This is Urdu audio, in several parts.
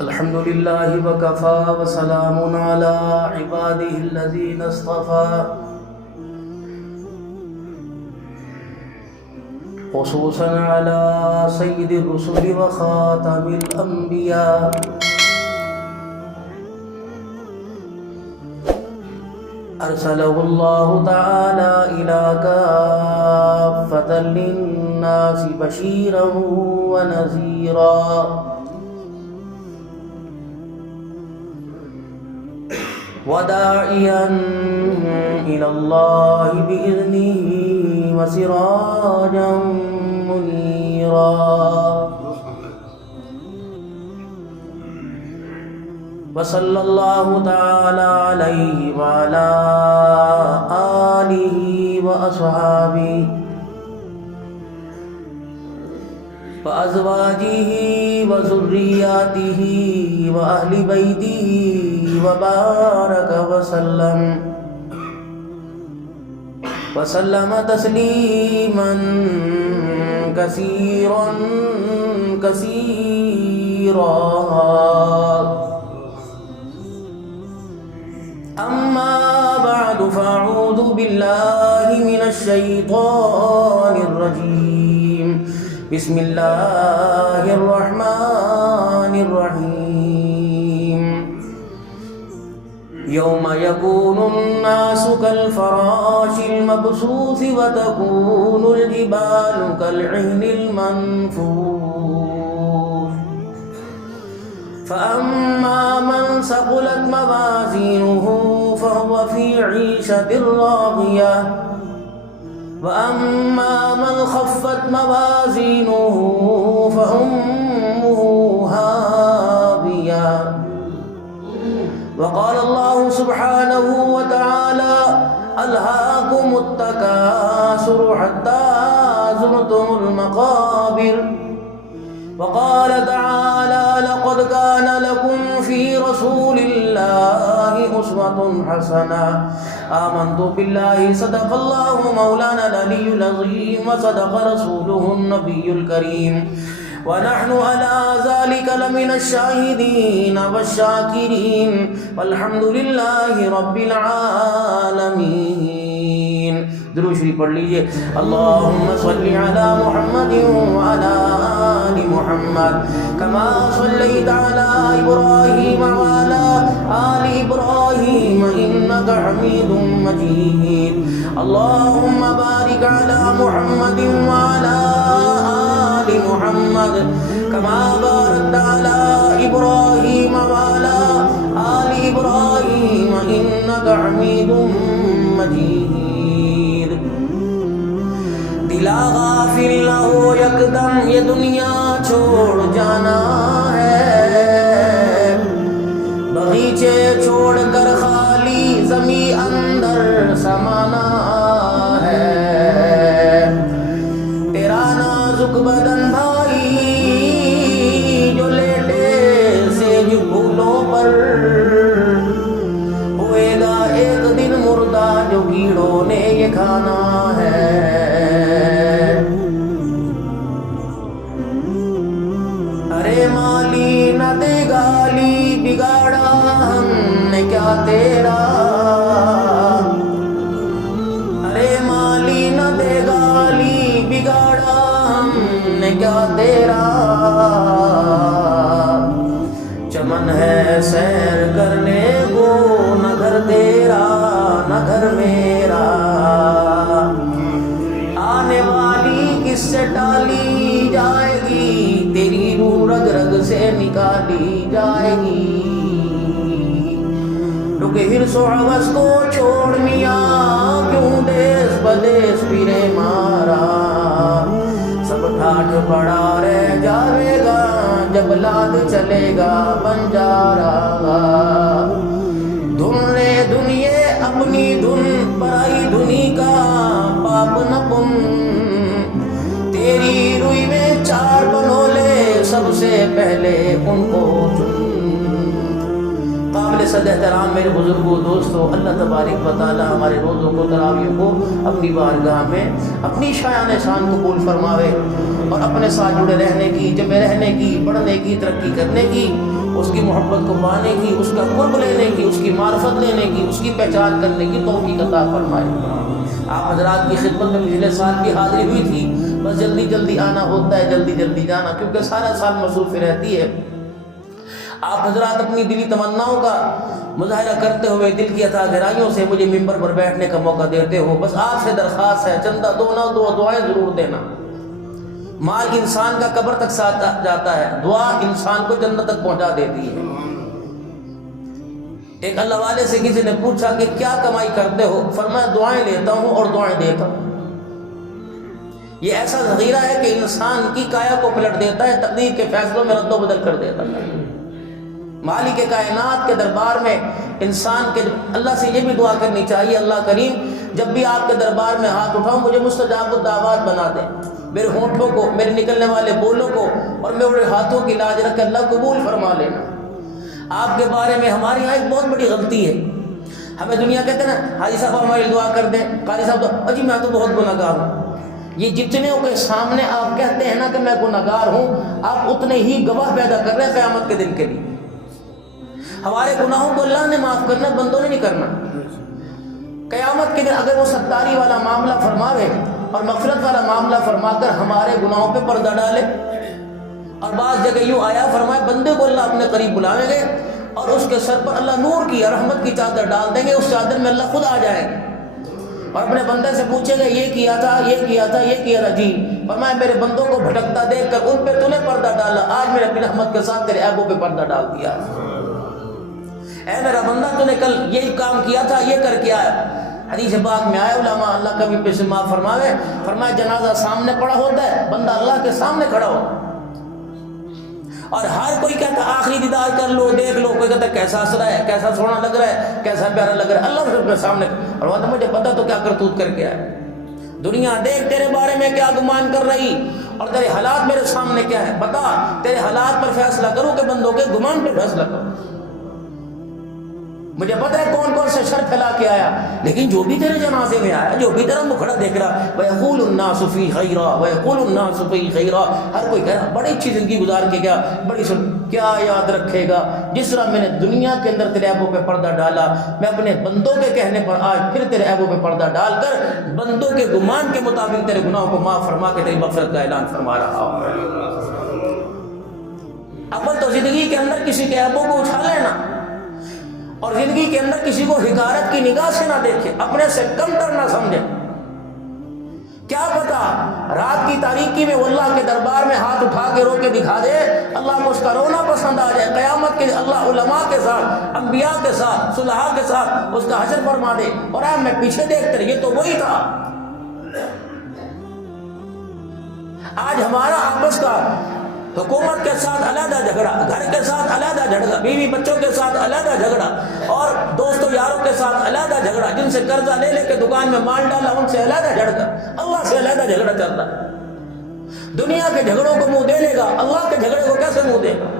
الحمد لله وكفى وسلام على عباده الذين اصطفى خصوصا على سيد الرسل وخاتم الأنبياء أرسله الله تعالى إلى كافة للناس بشيرا ونذيرا وداعيا إلى الله بإذنه وسراجا منيرا وصلى الله تعالى عليه وعلى آله وأصحابه وأزواجه وذرياته وأهل بيته وبارك وسلم تسليما كثيرا أما بعد فأعوذ بالله من الشيطان الرجيم بسم الله الرحمن الرحيم يوم يكون الناس كالفراش المبثوث وتكون الجبال كالعهن المنفوش فأما من ثقلت موازينه فهو في عيشة راضية وأما من خفت موازينه فأمه هاوية وقال الله سبحانه وتعالى ألهاكم التكاثر حتى زرتم المقابر وقال تعالى لقد كان لكم في رسول الله أسوة حسنة آمنت بالله صدق الله مولانا العلي العظيم وصدق رسوله النبي الكريم ونحن على ذلك لمن الشاهدين والشاكرين والحمد لله رب العالمين. درود شریف پڑھ لیجئے. اللهم صل على محمد وعلى آل محمد كما صليت على إبراهيم وعلى آل إبراهيم إنك حميد مجيد. اللهم بارك على محمد وعلى آل محمد كما باركت على إبراهيم وعلى آل إبراهيم إنك حميد مجيد. دلا غافل نہ ہو یکدم یہ دنیا چھوڑ جانا ہے، بغیچے چھوڑ کر خالی زمیں اندر سمانا ہے. تیرا نازک بدن بھائی جو لیٹے سیج پھولوں پر، ہوئے گا ایک دن مردہ جو کیڑوں نے یہ کھانا ہے. ارے مالی نہ دے گالی بگاڑا ہم نے کیا تیرا، ارے مالی نہ دے گالی بگاڑا ہم نے کیا تیرا. چمن ہے سیر کرنے کو نہ گھر تیرا نہ گھر میرا، آنے والی کس سے ٹالی جائے گی، تیری روح رگ رگ سے نکالی جائے گی. رک حرص و حوث کو چھوڑ میاں، کیوں دیس بدیس پھرے مارا. سب ٹھاٹھ پڑا رہ جاوے گا جب لاد چلے گا بنجارا. دھن رے دنیا اپنی دھن پرائی دھنی کا پاپ نہ پن. تیری روئی میں چار بنولے سب سے پہلے ان کو چن. قابل قابل صد احترام میرے بزرگوں دوستوں، اللہ تبارک و تعالی ہمارے روزوں کو تراویح کو اپنی بارگاہ میں اپنی شایان شان قبول فرماوے، اور اپنے ساتھ جڑے رہنے کی، جمع رہنے کی، بڑھنے کی، ترقی کرنے کی، اس کی محبت کو پانے کی، اس کا قرب لینے کی، اس کی معرفت لینے کی، اس کی پہچان کرنے کی توفیق عطا فرمائے۔ آپ حضرات کی خدمت میں پچھلے سال بھی حاضری ہوئی تھی، بس جلدی جلدی آنا ہوتا ہے، جلدی جلدی جانا، کیونکہ سارا سال مصروف رہتی ہے۔ آپ حضرات اپنی دلی تمناؤں کا مظاہرہ کرتے ہوئے دل کی عطا گرائیوں سے مجھے ممبر پر بیٹھنے کا موقع دیتے ہو، بس آپ سے درخواست ہے چندہ دو نہ دو دعائیں ضرور دینا۔ مال انسان کا قبر تک ساتھ جاتا ہے، دعا انسان کو جنت تک پہنچا دیتی ہے۔ ایک اللہ والے سے کسی نے پوچھا کہ کیا کمائی کرتے ہو؟ فرمایا دعائیں لیتا ہوں اور دعائیں دیتا ہوں۔ یہ ایسا ذخیرہ ہے کہ انسان کی کایا کو پلٹ دیتا ہے، تقدیر کے فیصلوں میں رد و بدل کر دیتا ہے۔ مالک کائنات کے دربار میں انسان کے اللہ سے یہ بھی دعا کرنی چاہیے، اللہ کریم جب بھی آپ کے دربار میں ہاتھ اٹھاؤں مجھے مستجاب الدعوات بنا دیں، میرے ہونٹوں کو، میرے نکلنے والے بولوں کو اور میرے ہاتھوں کی لاج رکھ کے اللہ قبول فرما لینا۔ آپ کے بارے میں ہمارے یہاں ایک بہت بڑی غلطی ہے، ہمیں دنیا کہتے ہیں نا حاجی صاحب ہماری دعا کر دیں، قاری صاحب تو جی میں تو بہت گناہگار ہوں۔ یہ جتنے کے سامنے آپ کہتے ہیں نا کہ میں گناہگار ہوں، آپ اتنے ہی گواہ پیدا کر رہے ہیں قیامت کے دن کے لیے۔ ہمارے گناہوں کو اللہ نے معاف کرنا، بندوں نے نہیں کرنا۔ قیامت کے دن اگر وہ ستاری والا معاملہ فرماوے اور مغفرت والا معاملہ فرما کر ہمارے گناہوں پہ پردہ ڈالے، اور بعض جگہ یوں آیا فرمائے بندے کو اللہ اپنے قریب بلائیں گے اور اس کے سر پر اللہ نور کی رحمت کی چادر ڈال دیں گے، اس چادر میں اللہ خود آ جائیں گے اور اپنے بندے سے پوچھیں گے یہ کیا تھا، یہ کیا تھا، یہ کیا تھا، جی فرمائے میرے بندوں کو بھٹکتا دیکھ کر ان پہ تو نے پردہ ڈالا، آج میرے اپنی رحمت کے ساتھ تیرے عیبوں پہ پردہ ڈال دیا۔ اے میرا بندہ تو نے کل یہی کام کیا تھا، یہ کر کے آیا۔ حدیث پاک میں آیا علماء اللہ کا بھی پیش معاف فرماوے، فرمایا جنازہ سامنے پڑا ہوتا ہے، بندہ اللہ کے سامنے کھڑا ہوتا ہے اور ہر کوئی کہتا ہے آخری دیدار کر لو، دیکھ لو، کوئی کہتا ہے کیسا ہنس رہا ہے، کیسا سونا لگ رہا ہے، کیسا پیارا لگ رہا ہے، اللہ کے سامنے، اور وہ مجھے پتا تو کیا کرتوت کر کے آئے، دنیا دیکھ تیرے بارے میں کیا گمان کر رہی اور تیرے حالات میرے سامنے کیا ہے، بتا تیرے حالات پر فیصلہ کروں کہ بندوں کے گمان پر فیصلہ کروں۔ مجھے پتہ ہے کون کون سے شر پھیلا کے آیا، لیکن جو بھی تیرے جنازے میں آیا، جو بھی تیرا مکھڑا دیکھ رہا، وَيَقُولُ النَّاسُ فِي خَيْرًا وَيَقُولُ النَّاسُ فِي خَيْرًا، ہر کوئی کہہ رہا بڑی اچھی زندگی گزار کے گیا، بڑی کیا یاد رکھے گا، جس طرح میں نے دنیا کے اندر تیرے عیبوں پہ پردہ ڈالا، میں اپنے بندوں کے کہنے پر آج پھر تیرے عیبوں پہ پردہ ڈال کر بندوں کے گمان کے مطابق تیرے گناہوں کو معاف فرما کے تیری مغفرت کا اعلان فرما رہا ہوں۔ اول تو زندگی کے اندر کسی کے عیبوں کو اٹھا لینا اور زندگی کے اندر کسی کو حقارت کی نگاہ سے نہ دیکھے، اپنے سے کم تر نہ سمجھے۔ کیا پتا رات کی تاریکی میں وہ اللہ کے دربار میں ہاتھ اٹھا کے رو کے دکھا دے، اللہ کو اس کا رونا پسند آ جائے، قیامت کے اللہ علماء کے ساتھ، انبیاء کے ساتھ، صلحاء کے ساتھ اس کا حشر فرما دے، اور میں پیچھے دیکھتے رہے یہ تو وہی تھا۔ آج ہمارا آپس کا حکومت کے ساتھ علیحدہ جھگڑا، گھر کے ساتھ علیحدہ جھگڑا، بیوی بچوں کے ساتھ علیحدہ جھگڑا، اور دوستوں یاروں کے ساتھ علیحدہ جھگڑا، جن سے قرضہ لے لے کے دکان میں مال ڈالا ان سے علیحدہ جھگڑا، اللہ سے علیحدہ جھگڑا چل رہا ہے۔ دنیا کے جھگڑوں کو منہ دے لے گا، اللہ کے جھگڑے کو کیسے منہ دے گا؟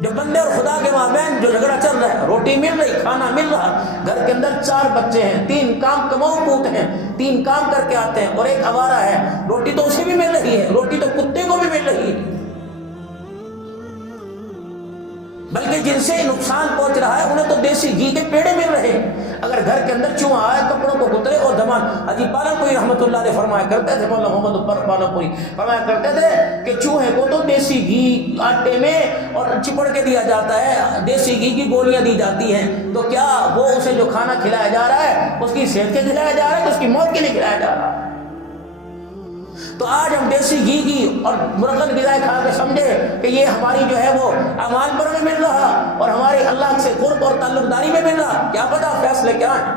جو بندے اور خدا کے مابین جو جھگڑا چل رہا ہے، روٹی مل رہی، کھانا مل رہا، گھر کے اندر 4 بچے ہیں، 3 کام کماؤ پوت ہیں، 3 کام کر کے آتے ہیں اور ایک آوارہ ہے، روٹی تو اسے بھی مل رہی ہے، روٹی تو کتے کو بھی مل رہی ہے، بلکہ جن سے نقصان پہنچ رہا ہے انہیں تو دیسی گھی کے پیڑے مل رہے ہیں۔ اگر گھر کے اندر چوہا آئے کپڑوں کو کترے اور دمان، حجی پالن پوری رحمۃ اللہ علیہ فرمایا کرتے تھے، مولانا محمد پالن پوری فرمایا کرتے تھے کہ چوہے کو تو دیسی گھی آٹے میں اور چپڑ کے دیا جاتا ہے، دیسی گھی کی گولیاں دی جاتی ہیں، تو کیا وہ اسے جو کھانا کھلایا جا رہا ہے اس کی صحت کے کھلایا جا رہا ہے کہ اس کی موت کے لیے کھلایا جا رہا ہے؟ تو آج ہم دیسی گھی کی اور مرغن غذائیں کھا کے سمجھے کہ یہ ہماری جو ہے وہ اعمال پر بھی مل رہا اور ہمارے اللہ سے قرب اور تعلق داری میں مل رہا، کیا پتا فیصلے کیا ہیں۔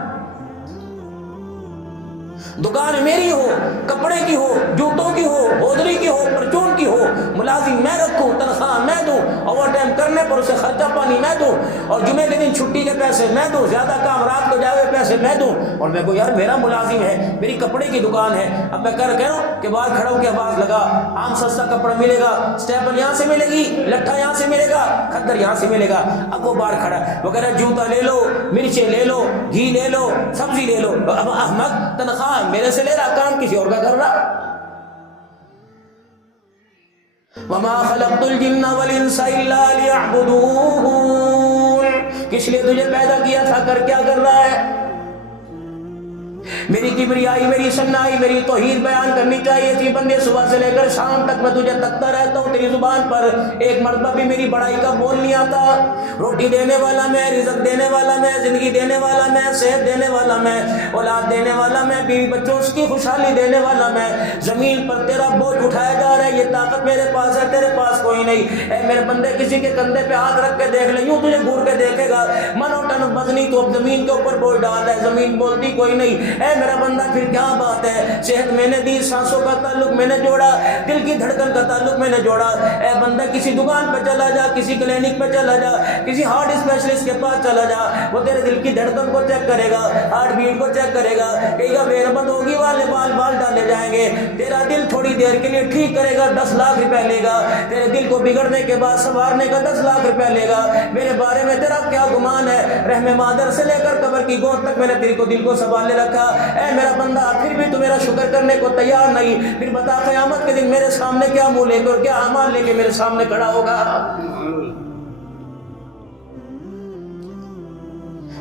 دکان میری ہو، کپڑے کی ہو، جوتوں کی ہو، بودری کی ہو، پرچون کی ہو، ملازم میں رکھوں، تنخواہ میں دوں اوور ٹائم کرنے پر اسے خرچہ پانی میں دوں، اور جمعے کے دن چھٹی کے پیسے میں دوں، زیادہ کام رات کو جائے ہوئے پیسے میں دوں، اور میں کو یار میرا ملازم ہے، میری کپڑے کی دکان ہے، اب میں کہہ رہا ہوں کہ باہر کھڑا ہو کے آواز لگا، عام سستا کپڑا ملے گا، اسٹیپل یہاں سے ملے گی، لٹھا یہاں سے ملے گا، کھدر یہاں سے ملے گا۔ اب وہ باہر کھڑا، وہ کہہ رہا جوتا لے لو، مرچیں لے لو، گھی لے لو، سبزی لے لو۔ اب احمد تنخواہ میرے سے لے رہا، کام کسی اور کا کر رہا۔ وَمَا خَلَقْتُ الْجِنَّ وَالْإِنسَ إِلَّا لِيَعْبُدُونِ، کس لیے تجھے پیدا کیا تھا، کر کیا کر رہا ہے؟ میری کبریائی، میری سنائی، میری توحید بیان کرنی چاہیے تھی۔ بندے صبح سے لے کر شام تک میں تجھے تکتا رہتا ہوں، تیری زبان پر ایک مرتبہ بھی میری بڑائی کا بول نہیں آتا۔ روٹی دینے والا میں، رزق دینے والا میں، زندگی دینے والا میں، صحت دینے والا میں، اولاد دینے والا میں، بیوی بچوں کی خوشحالی دینے والا میں۔ زمین پر تیرا بوجھ اٹھایا جا رہا ہے، یہ طاقت میرے پاس ہے، تیرے پاس کوئی نہیں۔ اے میرے بندے، کسی کے کندھے پہ ہاتھ رکھ کے دیکھ لے، یوں تجھے گھور کے دیکھے گا، من و تن وزنی تو اب زمین کے اوپر بوجھ ڈال ہے، زمین بولتی کوئی نہیں۔ اے میرا بندہ، پھر کیا بات ہے؟ صحت میں نے دی، سانسوں کا تعلق میں نے جوڑا، دل کی دھڑکن کا تعلق میں نے جوڑا۔ اے بندہ، کسی دکان پہ چلا جا، کسی کلینک پہ چلا جا، کسی ہارٹ اسپیشلسٹ کے پاس چلا جا، وہ تیرے دل کی دھڑکن کو چیک کرے گا، ہارٹ بیٹ کو چیک کرے گا، کہے گا بے ربط ہوگی، والے بال ڈالے جائیں گے، تیرا دل تھوڑی دیر کے لیے ٹھیک کرے گا، 10 لاکھ روپے لے گا، تیرے دل کو بگڑنے کے بعد سنوارنے کا 10 لاکھ روپے لے گا۔ میرے بارے میں تیرا کیا گمان ہے؟ رحم مادر سے لے کر قبر کی گود تک میں نے تیرے کو دل کو سنبھالے رکھا۔ اے میرا بندہ، پھر بھی تو میرا شکر کرنے کو تیار نہیں، پھر بتا قیامت کے دن میرے سامنے کیا منہ لے کے اور کیا اعمال لے کے میرے سامنے کھڑا ہوگا؟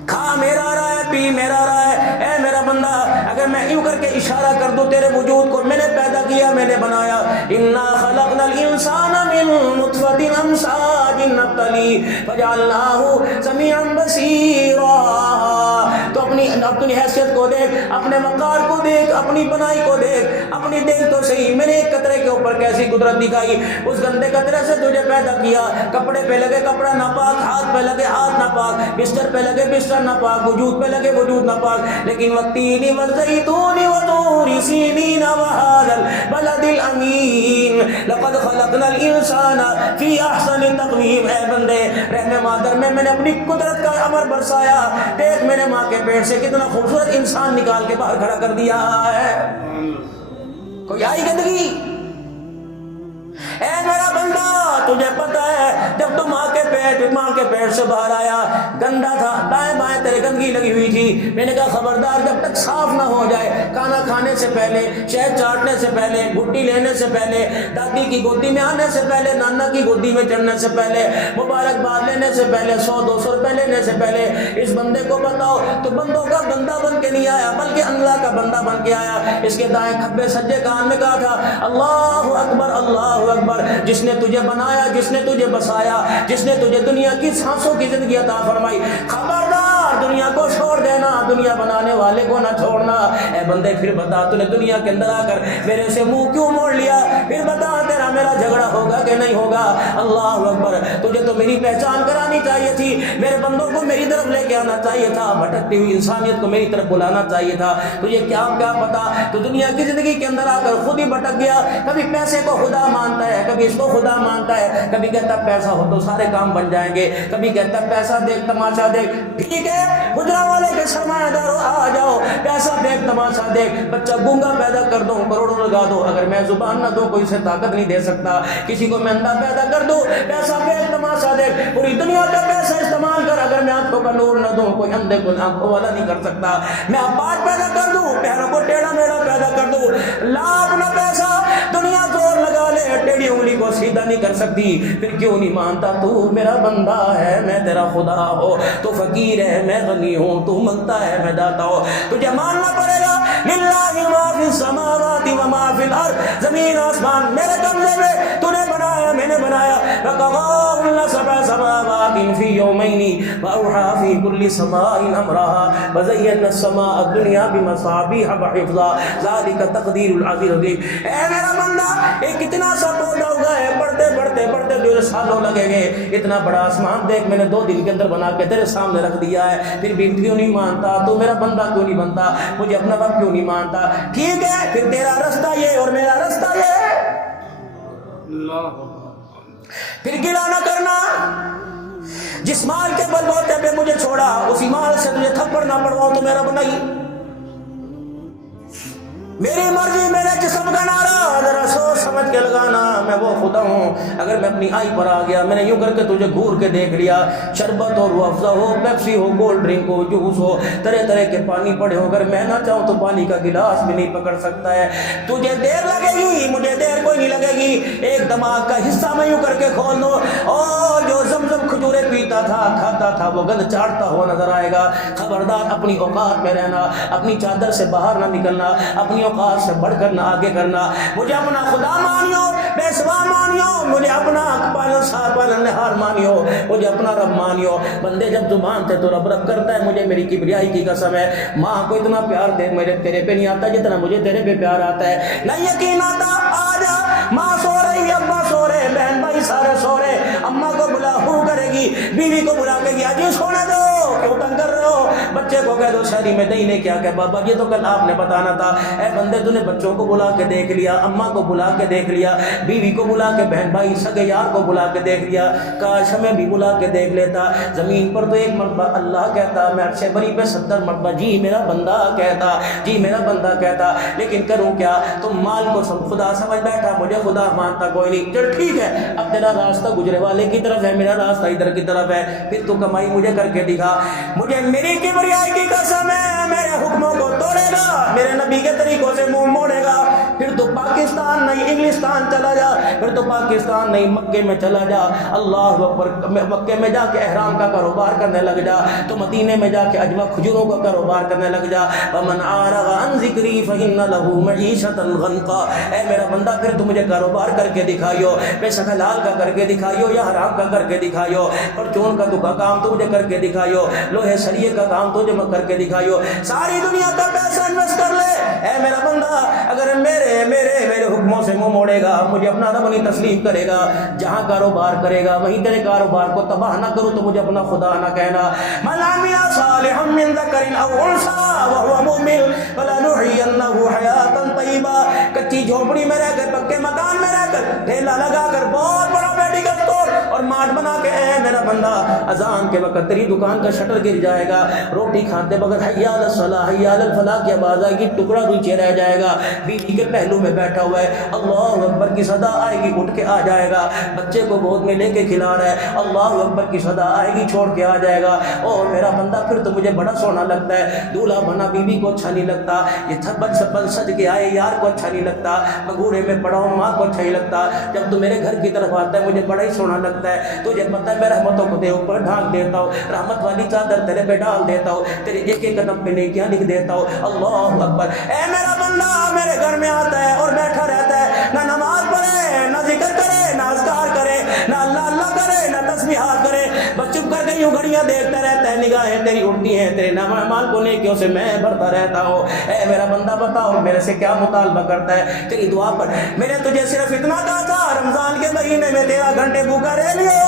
کھا میرا رہا ہے، پی میرا رہا ہے۔ اے میرا بندہ، اگر میں یوں کر کے اشارہ کر دوں تیرے وجود کو، میں نے پیدا کیا، میں نے بنایا، انا خلقنا الانسان من نطفۃ امشاج نبتلیہ فجعلناہ سمیعا بصیرا۔ تو اپنی حیثیت کو دیکھ، اپنے وقار کو دیکھ، اپنی بنائی کو دیکھ، اپنی دیکھ تو صحیح، میں نے ایک قطرے کے اوپر کیسی قدرت دکھائی۔ اس گندے قطرے سے تجھے پیدا کیا، کپڑے پہ لگے کپڑا ناپاک، ہاتھ پہ لگے ہاتھ ناپاک، بستر پہ لگے بستر ناپاک، وجود پہ لگے وجود ناپاک، لیکن والتین والزیتون وطور سینین وہذا البلد الامین لقد خلقنا الانسان فی احسن تقویم۔ اے بندے، رحم مادر میں نے اپنی قدرت کا امر برسایا، دیکھ میں نے ماں کے پیٹ سے کتنا خوبصورت انسان نکال کے باہر کھڑا کر دیا ہے۔ کوئی آئی گندگی؟ اے میرا بندہ، تجھے پتا ہے جب تو ماں کے پیٹ سے باہر آیا، گندا تھا، دائیں بائیں تیرے گندگی لگی ہوئی تھی۔ میں نے کہا خبردار، جب تک صاف نہ ہو جائے، کھانا کھانے سے پہلے، شہد چاٹنے سے پہلے، گھٹی لینے سے پہلے، دادی کی گودی میں آنے سے پہلے، نانا کی گودی میں چڑھنے سے پہلے، مبارکباد لینے سے پہلے، 100-200 روپے لینے سے پہلے، اس بندے کو بتاؤ تو بندوں کا بندہ بن کے نہیں آیا، بلکہ اللہ کا بندہ بن کے آیا۔ اس کے دائیں کھبے سجے کان میں کہا تھا، اللہ اکبر، اللہ اکبر۔ جس نے تجھے بنایا، جس نے تجھے بسایا، جس نے تجھے دنیا کی سانسوں کی زندگی عطا فرمائی، خبردار دنیا کو چھوڑ دینا، دنیا بنانے والے کو نہ چھوڑنا۔ اے بندے، پھر بتا تو نے دنیا کے اندر آ کر میرے سے منہ کیوں موڑ لیا؟ پھر بتا تیرا میرا جھگڑا ہوگا کہ نہیں ہوگا؟ اللہ اکبر۔ تجھے تو میری پہچان کرانی چاہیے تھی، میرے بندوں کو میری طرف لے کے آنا چاہیے تھا، بھٹکتی ہوئی انسانیت کو میری طرف بلانا چاہیے تھا۔ تجھے کیا پتا، تو دنیا کی زندگی کے اندر آ کر خود ہی بھٹک گیا۔ کبھی پیسے کو خدا مانتا ہے، کبھی اس کو خدا مانتا ہے، کبھی کہتا پیسہ ہو تو سارے کام بن جائیں گے، کبھی کہتا پیسہ دیکھ تماشا دیکھ، ٹھیک ہے حجرہ والے کے سرمایہ داروں آ جاؤ، پیسہ دیکھ تماشا دیکھ، بچہ گونگا پیدا کر دو، کروڑوں لگا دو، اگر میں زبان نہ دو کوئی سے طاقت نہیں دے سکتا، کسی کو میں اندھا پیدا کر دوں، پیسہ دیکھ تماشا دیکھ، پوری دنیا کا پیسہ استعمال کر، اگر میں آنکھوں کا نور نہ دوں کوئی اندھے کو آنکھوں والا نہیں کر سکتا، میں اپاٹ پیدا کر دوں، پیروں کو ٹیڑھا میڑھا پیدا کر دوں، لاکھ نہ پیسہ دنیا زور لگا لے، ٹیڑھی انگلی کو سیدھا نہیں کر سکتی، پھر کیوں نہیں مانتا؟ تو میرا بندہ ہے، میں تیرا خدا ہو، تو فقیر ہے، میں غنی ہوں، تو منگتا ہے، میں داتا ہوں، تجھے ماننا پڑے گا۔ للہ ما فی السماوات و ما فی الارض، زمین آسمان میرے قبضے میں، تو نے بنایا، میں نے بنایا۔ فقضاهن 7 سماوات فی یومین واوحى فی کل سماء امرها وزینا السماء الدنیا بمصابیح وحفظا ذلک تقدیر العزیز العلیم۔ اے میرا بندہ، ایک کتنا سا پودا ہوگا ہے، پڑھتے پڑھتے پڑھتے جو سالوں لگے گے، اتنا بڑا آسمان دیکھ میں نے 2 دن کے اندر بنا کے تیرے سامنے رکھ دیا ہے، پھر بھی کیوں نہیں مانتا؟ تو میرا بندہ کیوں نہیں بنتا؟ مجھے اپنا رب کیوں نہیں مانتا؟ ٹھیک ہے، پھر تیرا رستہ یہ اور میرا رستہ یہ، پھر گلا نہ کرنا، جس مال کے بلبوتے پہ مجھے چھوڑا اسی مال سے تجھے تھپڑ نہ پڑواؤں تو میرا رب نہیں. میری مرضی میرے جسم کا نعرہ ذرا سوچ سمجھ کے لگانا. میں وہ خدا ہوں اگر میں اپنی آئی پر آ گیا, میں نے یوں کر کے تجھے گور کے دیکھ لیا, شربت ہو, روح افزا ہو, پیپسی ہو, کولڈ ڈرنک ہو, جوس ہو, طرح طرح کے پانی پڑے ہو, اگر میں نہ چاہوں تو پانی کا گلاس بھی نہیں پکڑ سکتا ہے. تجھے دیر لگے گی, مجھے دیر کوئی نہیں لگے گی. ایک دماغ کا حصہ میں یوں کر کے کھول دو, اور جو زمزم کھجورے پیتا تھا کھاتا تھا وہ گند چاٹتا ہوا نظر آئے گا. خبردار اپنی اوقات میں رہنا, اپنی چادر سے باہر نہ نکلنا, اپنی اوقات سے بڑھ کر نہ آگے کرنا. مجھے اپنا خدا مانیو, بے سوا مانیو, مجھے اپنا پالن سار پالن نہار مانیو, مجھے اپنا رب مانیو. بندے جب زبان سے تو رب رب کرتا ہے. مجھے میری کبریائی کی قسم ہے, ماں کو اتنا پیار دے میرے تیرے پہ نہیں آتا جتنا مجھے تیرے پہ پیار آتا ہے. نہیں یقین آتا آجا, ماں سو رہی, ابا سو رہے, بہن بھائی سارے سو رہے, اماں کو بلا ہو کرے گی, بیوی کو بلا کے گیا جی سونے دو, کیوں تنگ کر رہے ہو, بچے کو کہہ دو شادی میں دہی لے کے آ کے, بابا یہ تو کل آپ نے بتانا تھا. اے بندے تو نے بچوں کو بلا کے دیکھ لیا, اماں کو بلا کے دیکھ لیا, بیوی کو بلا کے, بہن بھائی سگے یار کو بلا کے دیکھ لیا. کاش ہمیں بھی بلا کے دیکھ لیتا. زمین پر تو ایک مرتبہ اللہ کہتا, میں عرش بری پہ 70 مرتبہ جی میرا بندہ کہتا, جی میرا بندہ کہتا. لیکن کروں کیا, تم مال کو سب خدا سمجھ بیٹھا, مجھے خدا مانتا کوئی نہیں. چل ٹھیک ہے, اب تیرا راستہ گجرے والے کی طرف ہے, میرا راستہ ادھر کی طرف ہے, پھر تو کمائی مجھے کر کے دکھا. مجھے میری کبریائی کی قسم ہے, میرے حکموں کو توڑے گا, میرے نبی کے طریقوں سے منہ موڑے گا, پھر تو پاکستان نہیں انگلستان چلا جا, پھر تو پاکستان نہیں مکے میں چلا جا. اللہ اکبر, مکے میں جا کے احرام کا کاروبار کرنے لگ جا, تو مدینے میں جا کے اجوا کھجوروں کا کاروبار کرنے لگ جا. ومن اعرض عن ذکری فإن له معیشۃ ضنکا. اے میرا بندہ پھر تو مجھے کاروبار کر کے دکھائیو, بے شک حلال کا کر کے دکھائیو یا حرام کا کر کے دکھائیو, پرچون کا تو کا کام تو مجھے کر کے دکھائیو, لوہے سریے کا کام تو مجھے کر کے دکھائیو, ساری دنیا کا پیسہ انویسٹ کر لے. اے میرا بندہ اگر میرے میرے میرے حکموں سے منہ موڑے گا, مجھے اپنا رب نہیں تسلیم کرے گا, جہاں کاروبار کرے گا وہیں تیرے کاروبار کو تباہ نہ کروں تو مجھے اپنا خدا نہ کہنا. من عمل صالحا من ذکر او انثى وهو مؤمن فلنحيينه حیاتا طیبہ. کچی جھونپڑی میں رہ کر, پکے مکان میں رہ کر, ٹھیلا لگا کر, بہت بڑا میڈیکل اسٹور اور مارٹ بنا کے, اے میرا بندہ اذان کے وقت تیری دکان کا شٹر گر جائے گا, روٹی کھاتے بغیر حی علی الصلاۃ حی علی الفلاح کی آواز آئے گی, ٹکڑا نیچے رہ جائے گا, بیوی کے پہلو میں بیٹھا ہوا ہے, اللہ اکبر کی صدا آئے گی, اٹھ کے آ جائے گا, بچے کو گود میں لے کے کھلا رہا ہے, اللہ اکبر کی صدا آئے گی, چھوڑ کے آ جائے گا. او میرا بندہ پھر تو مجھے بڑا سونا لگتا ہے, دولہا بنا بیوی کو اچھا نہیں لگتا, یہ تھپن سپن سج کے آئے یار کو اچھا نہیں لگتا, بگوڑے میں پڑا ہوں ماں کو اچھا نہیں لگتا, جب تو میرے گھر کی طرف آتا ہے مجھے بڑا ہی سونا لگتا ہے. تجھے پتہ ہے میں رحمتوں کو دے اوپر ڈھانک دیتا ہوں, رحمت والی چادر تیرے پہ ڈال دیتا ہوں, تیرے ایک ایک قدم پہ نیکیاں لکھ دیتا ہوں. اللہ اکبر. اے میرا بندہ میرے گھر میں آتا ہے اور بیٹھا رہتا ہے, نہ نماز پڑھے, نہ ذکر کرے, نہ اذکار کرے, نہ اللہ اللہ کرے, نہ تسبیحات کرے, بس چپ کر کے یوں گھڑیاں دیکھتا رہتا ہے, نگاہیں تیری اڑتی ہیں, تیرے مال کو نیکیوں سے میں بھرتا رہتا ہوں. اے میرا بندہ بتاؤ میرے سے کیا مطالبہ کرتا ہے, تیری دعا پر. میں نے تجھے صرف اتنا کہا تھا رمضان کے مہینے میں 13 گھنٹے بھوکا رہ لیو,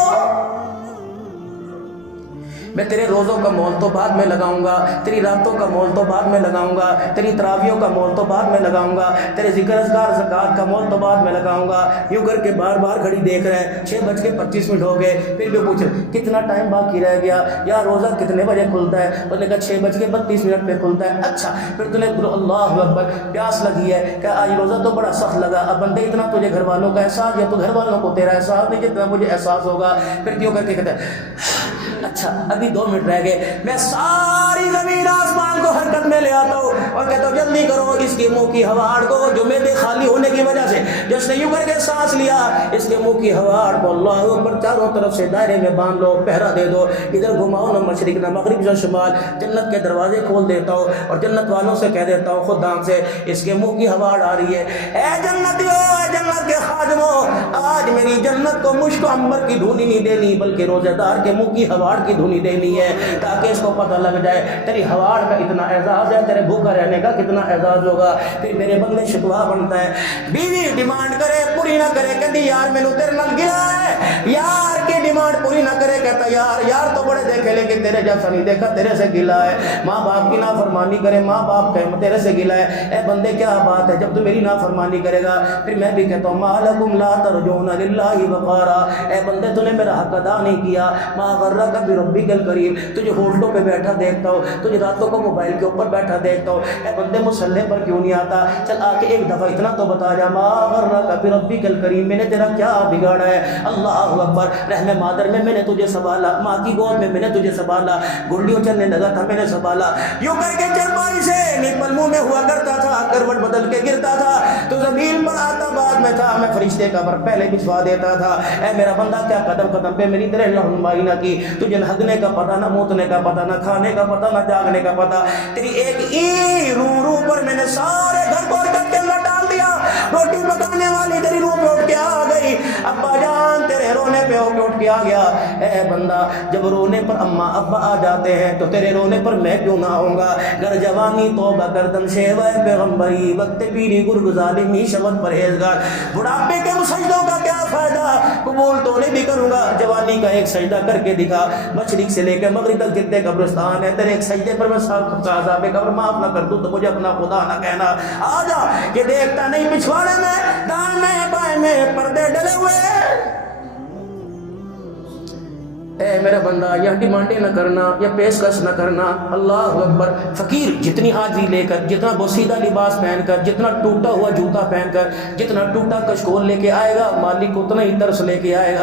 میں تیرے روزوں کا مول تو بعد میں لگاؤں گا, تیری راتوں کا مول تو بعد میں لگاؤں گا, تیری تراویحوں کا مول تو بعد میں لگاؤں گا, تیرے ذکر اذکار زکات کا مول تو بعد میں لگاؤں گا. یوں کر کے بار بار گھڑی دیکھ رہے ہیں, 6:25 ہو گئے, پھر بھی پوچھ کتنا ٹائم باقی رہ گیا, یا روزہ کتنے بجے کھلتا ہے, اس نے کہا 6:32 پہ کھلتا ہے. اچھا پھر تو نے اللہ اکبر, پیاس لگی ہے, کہ آج روزہ تو بڑا سخت لگا, اب بندے اتنا تجھے گھر والوں کا احساس, یا تو گھر والوں کو تیرا احساس نہیں جتنا مجھے احساس ہوگا. پھر یوں کر کے کہتا ہے اچھا ابھی 2 منٹ رہ گئے, میں ساری زمین آسمان کو حرکت میں لے آتا ہوں اور کہتا ہوں جلدی کرو, اس کے منہ کی ہوا اڑ کو, جو میدے خالی ہونے کی وجہ سے جس نے یوں کر کے سانس لیا, اس کے منہ کی ہوا اڑ کو اللہ اکبر چاروں طرف سے دائرے میں باندھ لو, پہرا دے دو, ادھر گھماؤ, نہ مشرق نہ مغرب نہ شمال, جنت کے دروازے کھول دیتا ہوں اور جنت والوں سے کہہ دیتا ہوں خود دام سے, اس کے منہ کی ہوا اڑ رہی ہے, اے جنتیوں, اے جنت کے خادموں, آج میری جنت کو مشک و عنبر کی دھونی نہیں دینی, بلکہ روزہ دار کے منہ کی ہوا کی دھونی دینی ہے, تاکہ اس کو پتہ لگ جائے تیری ہواڑ کا اتنا اعزاز ہے, تیرے بھوکا رہنے کا کتنا اعزاز ہوگا. پھر میرے بندے شکوا بنتا ہے, بیوی ڈیمانڈ کرے پوری نہ کرے, کہتی یار میں نے تیرے نال گرا ہے, یار کی ڈیمانڈ ڈانٹ پوری نہ کرے کہتا یار تو بڑے دیکھے لیکن تیرے جیسا نہیں دیکھا، تیرے سے گلا ہے۔ ماں باپ کی نافرمانی کرے، ماں باپ کہ تیرے سے گلا ہے۔ اے بندے کیا بات ہے، جب تو میری نافرمانی کرے گا پھر میں بھی کہتا ہوں ما لکم لا ترجون للہ وقارا، اے بندے تو نے میرا حق ادا نہیں کیا۔ ما غرک بربک الکریم، تجھے ہوٹلوں پہ بیٹھا دیکھتا ہوں، تجھے راتوں کو موبائل کے اوپر بیٹھا دیکھتا ہوں، اے بندے مسلح پر کیوں نہیں آتا؟ چل آ کے ایک دفعہ اتنا تو بتا جا، ما غرک بربک الکریم، میں نے تیرا کیا بگاڑا ہے؟ اللہ اکبر، رحم مادر میں نے تجھے سنبھالا، ماں کی گود میں نے تجھے سنبھالا، گنڈیوں چلنے لگا تھا میں نے سنبھالا، یوں کر کے چرپائی سے نکمل منہ میں ہوا کرتا تھا، کروٹ بدل کے گرتا تھا تو زمین پر آتا بعد میں تھا، میں فرشتے کا پر پہلے بچھوا دیتا تھا۔ اے میرا بندہ کیا قدم قدم پہ میری تیرے رہنمائی نہ کی؟ تجھے نہ ہگنے کا پتہ، نہ موتنے کا پتہ، نہ کھانے کا پتہ، نہ جاگنے کا پتہ، تیری ایک ای رو پر میں نے سارے گھر کو کے اندر ڈال دیا۔ روٹی پکانے والی تیری روح پہ اٹھ کے آ گئی، ابا جان تیرے رونے پہ اٹھ کے آ گیا۔ اے بندہ جب رونے پر اماں ابا آ جاتے ہیں تو تیرے رونے پر میں کیوں نہ آؤں گا؟ گر جوانی توبہ کردم شیوہ پیغمبری، وقت پیری گرگ ظالمی شبت پرہیزگار، بڑھاپے کے سجدوں کا کیا فائدہ، قبول تو نہیں بھی کروں گا۔ جوانی کا ایک سجدہ کر کے دکھا، مشرق سے لے کے مغرب تک جتنے قبرستان ہے تیرے ایک سجدے پر میں سب کا عذاب قبر معاف نہ کر دوں تو مجھے اپنا خدا نہ کہنا۔ آ جا کہ دیکھتا نہیں پچھواڑے میں دائیں میں بائیں میں پردے ڈلے ہوئے۔ اے میرا بندہ یہ ڈیمانڈیں نہ کرنا یا پیشکش نہ کرنا۔ اللہ اکبر، فقیر جتنی حاضری لے کر، جتنا بوسیدہ لباس پہن کر، جتنا ٹوٹا ہوا جوتا پہن کر، جتنا ٹوٹا کشکول لے کے آئے گا مالک اتنا ہی ترس لے کے آئے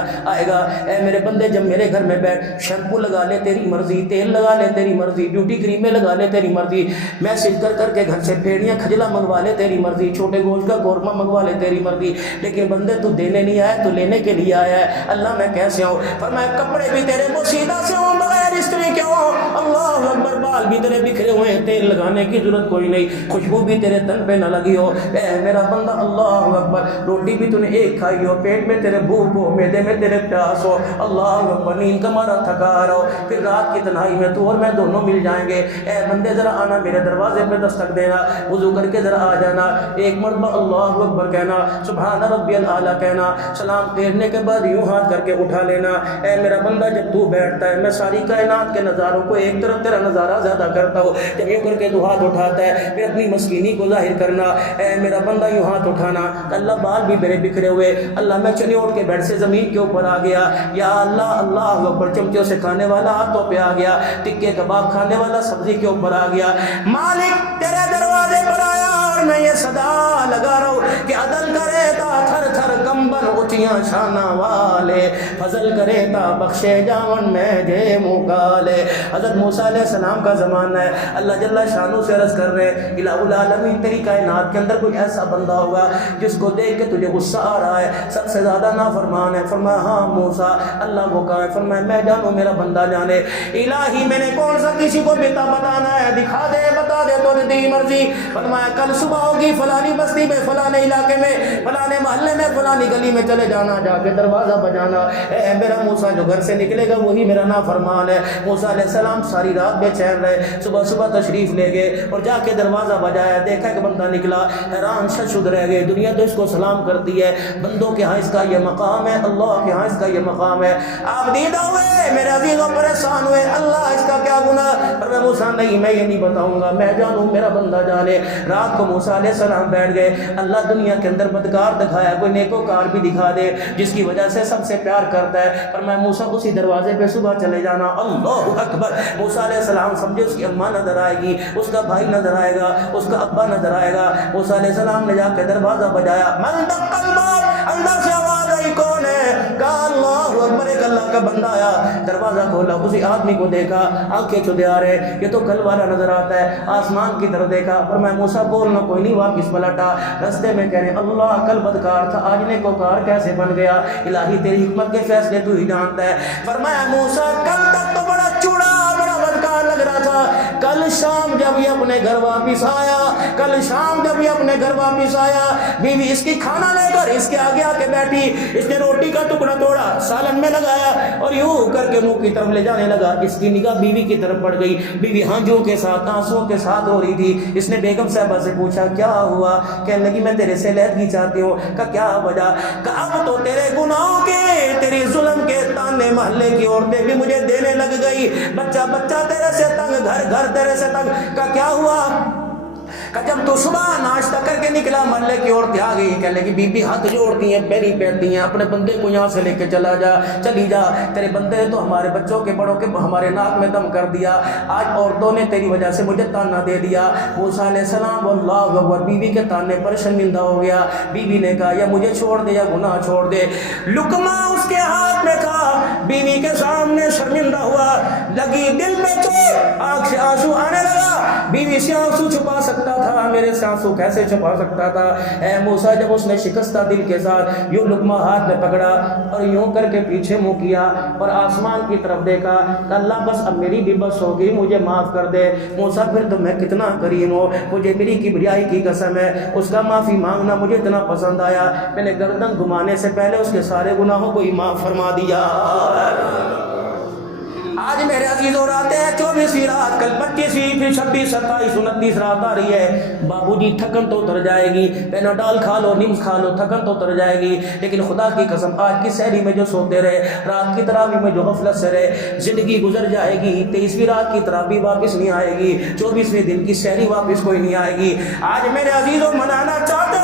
گا۔ اے میرے بندے جب میرے گھر میں بیٹھ، شیمپو لگا لے تیری مرضی، تیل لگا لے تیری مرضی، بیوٹی کریمیں لگا لے تیری مرضی، میسج کر کے گھر سے پھیڑیاں کھجلا منگوا لے تیری مرضی، چھوٹے گوشت کا قورمہ منگوا لے تیری مرضی، لیکن بندے تو دینے نہیں آیا، تو لینے کے لیے آیا ہے۔ اللہ میں کیسے ہوں؟ فرمایا کپڑے بھی تیرے بوسیدہ سے ہوں بغیر استری کے ہوں۔ اللہ اکبر، بال بھی تیرے بکھرے ہوئے ہیں، تیل لگانے کی ضرورت کوئی نہیں، خوشبو بھی تیرے تن پہ نہ لگی ہو۔ اے میرا بندہ اللہ اکبر، روٹی بھی تو نے ایک کھائی ہو، پیٹ میں تیرے بھوک ہو، معدے میں تیرے پیاس ہو، اللہ اکبر، نیند کا مارا تھکا رہو، پھر رات کی تنہائی میں تو اور میں دونوں مل جائیں گے۔ اے بندے ذرا آنا، میرے دروازے پہ دستک دینا، وضو کر کے ذرا آ جانا، ایک مرتبہ اللہ اکبر کہنا، سبحان ربی الاعلیٰ کہنا، سلام پھیرنے کے بعد یوں ہاتھ کر کے اٹھا لینا۔ اے میرا بندہ جب تو بیٹھتا ہے میں ساری کائنات کے نظاروں کو ایک طرف تیرا نظارہ زیادہ کرتا ہوں، جب یوں کر کے تو ہاتھ اٹھاتا ہے پھر اپنی مسکینی کو ظاہر کرنا۔ اے میرا بندہ یوں ہاتھ اٹھانا، اللہ بال بھی میرے بکھرے ہوئے، اللہ میں چنی اٹھ کے بیٹھ سے زمین کے اوپر آ گیا، یا اللہ اللہ اکبر، چمچوں سے کھانے والا ہاتھوں پہ آ گیا، ٹکے کباب کھانے والا سبزی کے اوپر آ گیا، مالک تیرے دروازے پر آیا اور میں یہ صدا لگا رہا ہوں کہ عدل کرے تا تھر تھر کمبن اونچیاں شانہ والے، فضل کرے تا بخشے جاون میں جے مکالے۔ حضرت موسیٰ علیہ السلام کا زمانہ ہے، اللہ جل شانہ سے عرض کر رہے ہیں الہ العالمین تیری کائنات کے اندر کوئی ایسا بندہ ہوگا جس کو دیکھ کے تجھے غصہ آ رہا ہے، سب سے زیادہ نافرمان ہے؟ فرمایا ہاں موسیٰ، اللہ وہ کہاں ہے؟ فرمایا میں جانوں میرا بندہ جانے۔ الہی میں نے کون سا کسی کو بیتا بتانا ہے؟ دکھا دے بتا دے تو تیری مرضی۔ فرمایا کل صبح ہوگی فلانی بستی میں، فلانے علاقے میں، فلانے محلے میں، فلانی گلی میں چلے جانا، جا کے دروازہ بجانا۔ اے میرا موسیٰ جو گھر سے نکلے گا وہی میرا نافرمان ہے۔ موسیٰ علیہ السلام ساری رات بے چین رہے، صبح صبح تشریف لے گئے اور جا کے دروازہ بجایا، دیکھا کہ بندہ نکلا، حیران شد رہ گئے، دنیا تو اس کو سلام کرتی ہے، بندوں کے ہاں اس کا یہ مقام ہے، اللہ کے ہاں اس کا یہ مقام ہے۔ آپ دیدہ ہوئے میرے عزیزوں، پریشان ہوئے، اللہ اس کا کیا گناہ؟ پر میں موسیٰ نہیں، میں یہ نہیں بتاؤں گا، میں جانوں میرا بندہ جانے۔ رات کو موسیٰ علیہ السلام بیٹھ گئے، اللہ دنیا کے اندر بدکار دکھایا، کوئی نیکوکار بھی دکھا دے جس کی وجہ سے سب سے پیار کرتا ہے۔ پر میں موسیٰ اسی دروازے پہ صبح چلے جانا۔ اللہ اکبر، موسیٰ علیہ السلام سمجھے اس کی اماں نظر آئے گی، اس کا بھائی نظر آئے گا، اس کا ابا نظر آئے گا۔ موسیٰ علیہ السلام نے جا کے دروازہ بجایا، من دق الباب، اندر سے آواز آئی کون ہے؟ کہا اللہ اکبر، ایک اللہ کا بندہ آیا، دروازہ کھولا، اسی آدمی کو دیکھا، آنکھیں چودے آ رہے، یہ تو کل والا نظر آتا ہے، آسمان کی طرف دیکھا، پر میں موسیٰ بولنا کوئی نہیں، واپس پلٹا، رستے میں کہہ رہے اللہ کل بدکار تھا آج نیکوکار کیسے بن گیا؟ الہی تیری حکمت کے فیصلے تو ہی جانتا ہے۔ فرمایا موسیٰ کل تک تو بڑا چوڑا بڑا بدکار لگ رہا تھا، کل شام جب یہ اپنے گھر واپس آیا، کل شام جب یہ اپنے گھر واپس آیا، بیوی اس کی کھانا لے کر اس کے آگے آ کے بیٹھی، اس نے روٹی کا ٹکڑا توڑا، سالن میں لگایا اور یوں کر کے منہ کی طرف لے جانے لگا، اس کی نگاہ بیوی کی طرف پڑ گئی، بیوی ہانجوں کے ساتھ آنسوؤں کے ساتھ رو رہی تھی۔ اس نے بیگم صاحبہ سے پوچھا کیا ہوا؟ کہنے لگی میں تیرے سے علیحدگی چاہتی ہوں۔ کہا کیا وجہ؟ کہا اب تو تیرے گناہوں کے، تیری ظلم کے تانے سامنے محلے کی عورتیں بھی مجھے دینے لگ گئی، بچہ بچہ تیرے سے تنگ، گھر گھر تیرے سے تنگ۔ کہ کیا ہوا؟ کہ جب تو صبح ناشتہ کر کے نکلا محلے کی عورتیں آ گئی، کہنے لگی بی بی ہاتھ جوڑتی ہیں، پیری پھیرتی ہیں، اپنے بندے کو یہاں سے لے کے چلی جا، تیرے بندے نے تو ہمارے بچوں کے بڑوں کے ہمارے ناک میں دم کر دیا، آج عورتوں نے تیری وجہ سے مجھے تانا دے دیا۔ موسیٰ علیہ السلام اللہ اکبر بیوی کے تانے پر شرمندہ ہو گیا۔ بیوی نے کہا یا مجھے چھوڑ دے یا گناہ چھوڑ دے۔ لقمہ اس کے ہاتھ میں تھا، بیوی کے سامنے شرمندہ ہوا، لگی دل میں چوٹ، آنکھ سے آنسو آنے لگا۔ بیوی سے آنسو چھپا سکتا تھا، میرے سے آنسو کیسے چھپا سکتا تھا؟ اے موسیٰ جب اس نے شکستہ دل کے ساتھ یوں لقمہ ہاتھ میں پکڑا اور یوں کر کے پیچھے منہ کیا اور آسمان کی طرف دیکھا کہ اللہ بس اب میری بھی بس ہوگی، مجھے معاف کر دے۔ موسیٰ پھر تو میں کتنا کریم ہوں، مجھے میری کبریائی کی قسم ہے، اس کا معافی مانگنا مجھے اتنا پسند آیا، میں نے گردن گھمانے سے پہلے اس کے سارے گناہوں کو ہی معاف فرما دیا۔ آج میرے عزیزوں رات ہے 24ویں رات، کل 25ویں، پھر 26، 27، 29 رات آ رہی ہے۔ بابو جی تھکن تو اتر جائے گی، پیناڈول کھا لو، نیمز کھا لو، تھکن تو اتر جائے گی، لیکن خدا کی قسم آج کی سحری میں جو سوتے رہے، رات کی تراویح میں جو غفلت سے رہے، زندگی گزر جائے گی۔ 23ویں رات کی تراویح واپس نہیں آئے گی، 24ویں دن کی سحری واپس کوئی نہیں آئے گی۔ آج میرے عزیزوں منانا چاہتے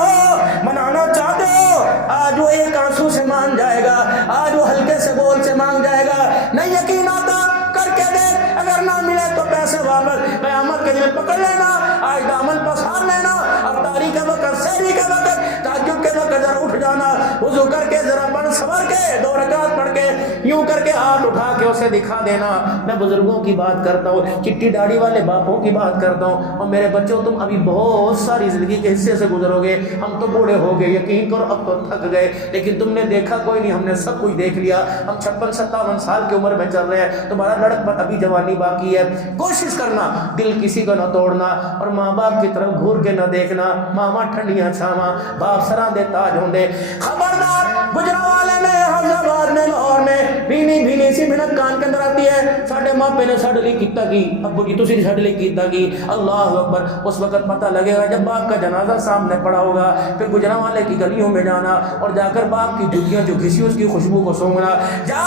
ہو، آج وہ ایک آنسو سے مان جائے گا، آج وہ ہلکے سے بول سے مانگ جائے گا۔ نہیں یقین آتا کر کے دیکھ، اگر نہ ملے تو پیسے واپس، قیامت کے دن پکڑ لینا، آج دامن پسار لینا، افطاری کے وقت، سحری کے وقت، تہجد کے وقت ذرا اٹھ جانا، وضو کر کے ذرا بن سنور کے 2 رکعت پڑھ کے یوں کر کے ہاتھ اٹھا کے اسے دکھا دینا۔ میں بزرگوں کی بات کرتا ہوں، چٹی داڑھی والے باپوں کی بات کرتا ہوں، اور میرے بچوں تم ابھی بہت ساری زندگی کے حصے سے گزرو گے، ہم تو بوڑھے ہو گئے، یقین کرو اب تو تھک گئے، لیکن تم نے دیکھا کوئی نہیں، ہم نے سب کچھ دیکھ لیا، ہم 56-57 سال کی عمر میں چل رہے ہیں، تمہارا لڑک پر ابھی جوانی باقی ہے۔ کوشش کرنا دل کسی کو نہ توڑنا، اور ماں باپ کی طرف گھور کے نہ دیکھنا، ماما ٹھنڈیاں چھاواں، باپ سراں دے تاج ہوندے۔ خبردار گجرانوالے میں، حفظ آباد میں، لاہور میں بھینی سی منت کان کے اندر آتی ہے، ساڈے ماپے نے ساڈے لیے کیتا کی، ابو جی تسی ساڈے لیے کیتا کی، اللہ اکبر۔ اس وقت پتہ لگے گا جب باپ کا جنازہ سامنے پڑا ہوگا، پھر گجرانوالے کی گلیوں میں جانا اور جا کر باپ کی جوتیاں جو گھسی اس کی خوشبو کو سونگنا، جا